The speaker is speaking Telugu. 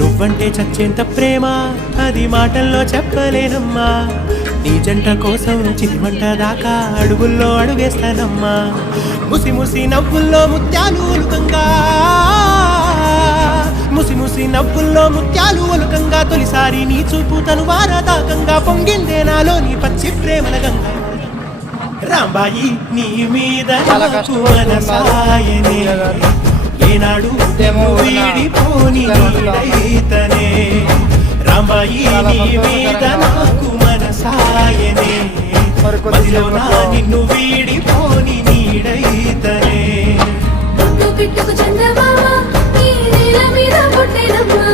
నువ్వంటే చచ్చేంత ప్రేమ అది మాటల్లో చెప్పలేనమ్మా నీ జంట కోసం చిరిమంట దాకా అడుగుల్లో అడుగేస్తానమ్మా ముసి ముసి నవ్వుల్లో ముత్యాలు ఒలుకంగా ముసి ముసి నవ్వుల్లో ముత్యాలు ఒలుకంగా తొలిసారి నీ చూపు తను వారదాకంగా పొంగిందే నాలో నీ పచ్చి ప్రేమల గంగా రాంబాయి నీ మీద నాకు మనసాయనే ఏనాడు వీడిపోని నీడైతనే రాంబాయి నీ మీద నాకు మనసాయనే మదిలో నా నిన్ను వీడిపోని నీడైతనే పిట్టుకు చందమామ నీ నేల మీద పుట్టినమ్మా